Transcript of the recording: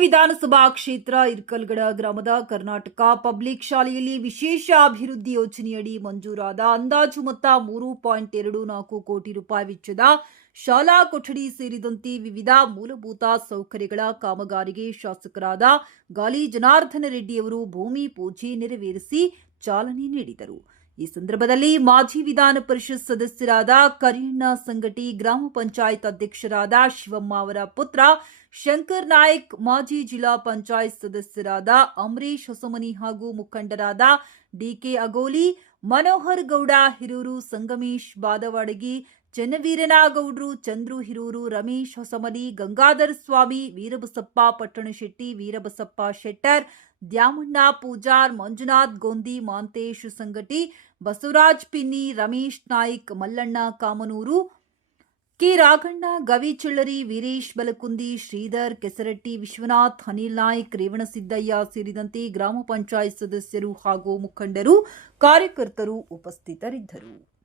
ವಿಧಾನಸಭಾ ಕ್ಷೇತ್ರ ಇರ್ಕಲ್ಗಡ ಗ್ರಾಮದ ಕರ್ನಾಟಕ ಪಬ್ಲಿಕ್ ಶಾಲೆಯಲ್ಲಿ ವಿಶೇಷ ಅಭಿವೃದ್ಧಿ ಯೋಜನೆಯಡಿ ಮಂಜೂರಾದ ಅಂದಾಜು ಮೊತ್ತ ಮೂರು ಪಾಯಿಂಟ್ ಎರಡು ನಾಲ್ಕು ಕೋಟಿ ರೂಪಾಯಿ ವೆಚ್ಚದ ಶಾಲಾ ಕೊಠಡಿ ಸೇರಿದಂತೆ ವಿವಿಧ ಮೂಲಭೂತ ಸೌಕರ್ಯಗಳ ಕಾಮಗಾರಿಗೆ ಶಾಸಕರಾದ ಗಾಲಿ ಜನಾರ್ದನ ರೆಡ್ಡಿಯವರು ಭೂಮಿ ಪೂಜೆ ನೆರವೇರಿಸಿ ಚಾಲನೆ ನೀಡಿದರು. ಈ ಸಂದರ್ಭದಲ್ಲಿ ಮಾಜಿ ವಿಧಾನ ಪರಿಷತ್ ಸದಸ್ಯರಾದ ಕರೀಣ ಸಂಗಟಿ ಗ್ರಾಮ ಪಂಚಾಯತ್ ಅಧ್ಯಕ್ಷರಾದ ಶಿವಮ್ಮ ಅವರ ಪುತ್ರ ಶಂಕರ್ ನಾಯಕ್, ಮಾಜಿ ಜಿಲ್ಲಾ ಪಂಚಾಯತ್ ಸದಸ್ಯರಾದ ಅಮರೀಶ್ ಹೊಸಮನಿ ಹಾಗೂ ಮುಖಂಡರಾದ ಡಿಕೆ ಅಗೋಲಿ, ಮನೋಹರ್ ಗೌಡ, ಹಿರೂರು ಸಂಗಮೇಶ್ ಬಾದವಾಡಗಿ, ಚನ್ನವೀರನಾಗೌಡ್ರು, ಚಂದ್ರು ಹಿರೂರು, ರಮೇಶ್ ಹೊಸಮಲಿ, ಗಂಗಾಧರ ಸ್ವಾಮಿ, ವೀರಬಸಪ್ಪ ಪಟ್ಟಣಶೆಟ್ಟಿ, ವೀರಬಸಪ್ಪ ಶೆಟ್ಟರ್, ದ್ಯಾಮಣ್ಣ ಪೂಜಾರ್, ಮಂಜುನಾಥ್ ಗೋಂದಿ, ಮಾಂತೇಶ್ ಸಂಗಟಿ, ಬಸವರಾಜ್ ಪಿನ್ನಿ, ರಮೇಶ್ ನಾಯ್ಕ್, ಮಲ್ಲಣ್ಣ ಕಾಮನೂರು ಕೆ ರಾಘಣ್ಣ, ಗವಿ ಚಳ್ಳರಿ, ವೀರೇಶ್ ಬಲಕುಂದಿ, ಶ್ರೀಧರ್, ಕೆಸರಟ್ಟಿ, ವಿಶ್ವನಾಥ್, ಅನಿಲ್ ನಾಯ್ಕ್ ರೇವಣಸಿದ್ದಯ್ಯ ಸೇರಿದಂತೆ ಗ್ರಾಮ ಪಂಚಾಯತ್ ಸದಸ್ಯರು ಹಾಗೂ ಮುಖಂಡರು, ಕಾರ್ಯಕರ್ತರು ಉಪಸ್ಥಿತರಿದ್ದರು.